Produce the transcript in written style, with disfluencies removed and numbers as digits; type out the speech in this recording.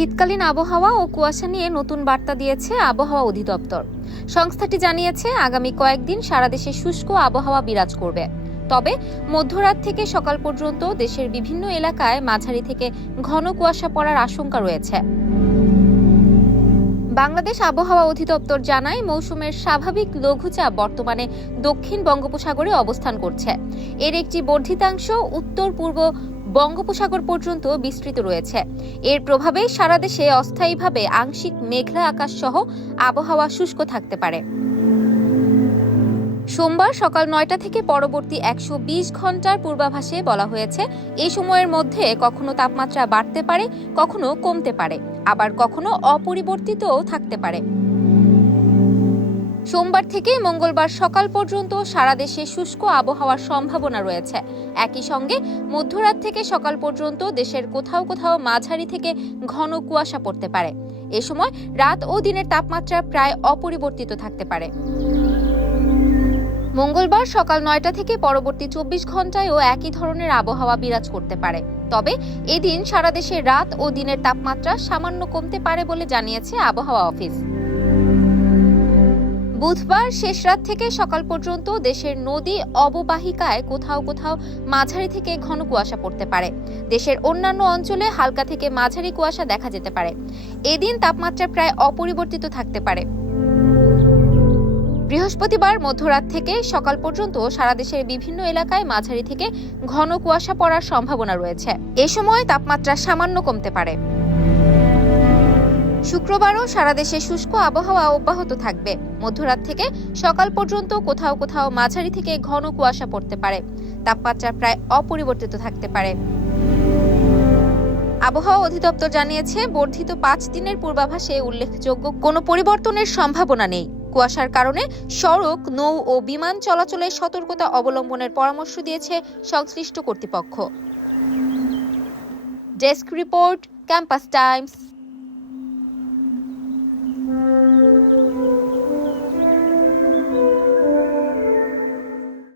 শীতকালীন আবহাওয়া ও কুয়াশা নিয়ে নতুন বার্তা দিয়েছে আবহাওয়া অধিদপ্তর। সংস্থাটি জানিয়েছে, আগামী কয়েকদিন সারা দেশে শুষ্ক আবহাওয়া বিরাজ করবে। তবে মধ্যরাত থেকে সকাল পর্যন্ত দেশের বিভিন্ন এলাকায় মাঝারি থেকে ঘন কুয়াশা পড়ার আশঙ্কা রয়েছে। বাংলাদেশ আবহাওয়া অধিদপ্তর জানায়, মৌসুমের স্বাভাবিক লঘুচাপ বর্তমানে দক্ষিণ বঙ্গোপসাগরে অবস্থান করছে। এর একটি বর্ধিতাংশ উত্তর পূর্ব বঙ্গোপসাগর পর্যন্ত বিস্তৃত রয়েছে। এর প্রভাবে সারা দেশে অস্থায়ীভাবে আংশিক মেঘলা আকাশ সহ আবহাওয়া শুষ্ক থাকতে পারে। সোমবার সকাল ৯টা থেকে পরবর্তী ১২০ ঘন্টার পূর্বাভাসে বলা হয়েছে, এই সময়ের মধ্যে কখনো তাপমাত্রা বাড়তে পারে, কখনো কমতে পারে, আবার কখনো অপরিবর্তিতও থাকতে পারে। সোমবার থেকে মঙ্গলবার সকাল পর্যন্ত সারা দেশে শুষ্ক আবহাওয়ার সম্ভাবনা রয়েছে। একই সঙ্গে মধ্যরাত থেকে সকাল পর্যন্ত দেশের কোথাও কোথাও মাঝারি থেকে ঘন কুয়াশা পড়তে পারে। এ সময় রাত ও দিনের তাপমাত্রা প্রায় অপরিবর্তিত থাকতে পারে। মঙ্গলবার সকাল ৯টা থেকে পরবর্তী ২৪ ঘন্টায়ও একই ধরনের আবহাওয়া বিরাজ করতে পারে। তবে এদিন সারা দেশে রাত ও দিনের তাপমাত্রা সামান্য কমতে পারে বলে জানিয়েছে আবহাওয়া অফিস। বুধবার শেষ রাত থেকে সকাল পর্যন্ত দেশের নদী অববাহিকায় কোথাও কোথাও মাঝারি থেকে ঘন কুয়াশা পড়তে পারে। দেশের অন্যান্য অঞ্চলে হালকা থেকে মাঝারি কুয়াশা দেখা যেতে পারে। এদিন তাপমাত্রা প্রায় অপরিবর্তিত থাকতে পারে। বৃহস্পতিবার মধ্যরাত থেকে সকাল পর্যন্ত সারা দেশের বিভিন্ন এলাকায় মাঝারি থেকে ঘন কুয়াশা পড়ার সম্ভাবনা রয়েছে। এ সময় তাপমাত্রা সামান্য কমতে পারে। শুক্রবারও সারা দেশে শুষ্ক আবহাওয়া অব্যাহত থাকবে। মধ্যরাত থেকে সকাল পর্যন্ত কোথাও কোথাও মাঝারি থেকে ঘন কুয়াশা পড়তে পারে। তাপমাত্রা প্রায় অপরিবর্তিত থাকতে পারে। আবহাওয়া অধিদপ্তর জানিয়েছে, বর্ধিত ৫ দিনের পূর্বাভাসে উল্লেখযোগ্য কোনো পরিবর্তনের সম্ভাবনা নেই। কুয়াশার কারণে সড়ক, নৌ ও বিমান চলাচলে সতর্কতা অবলম্বনের পরামর্শ দিয়েছে সংশ্লিষ্ট কর্তৃপক্ষ। Desk report, campus Times.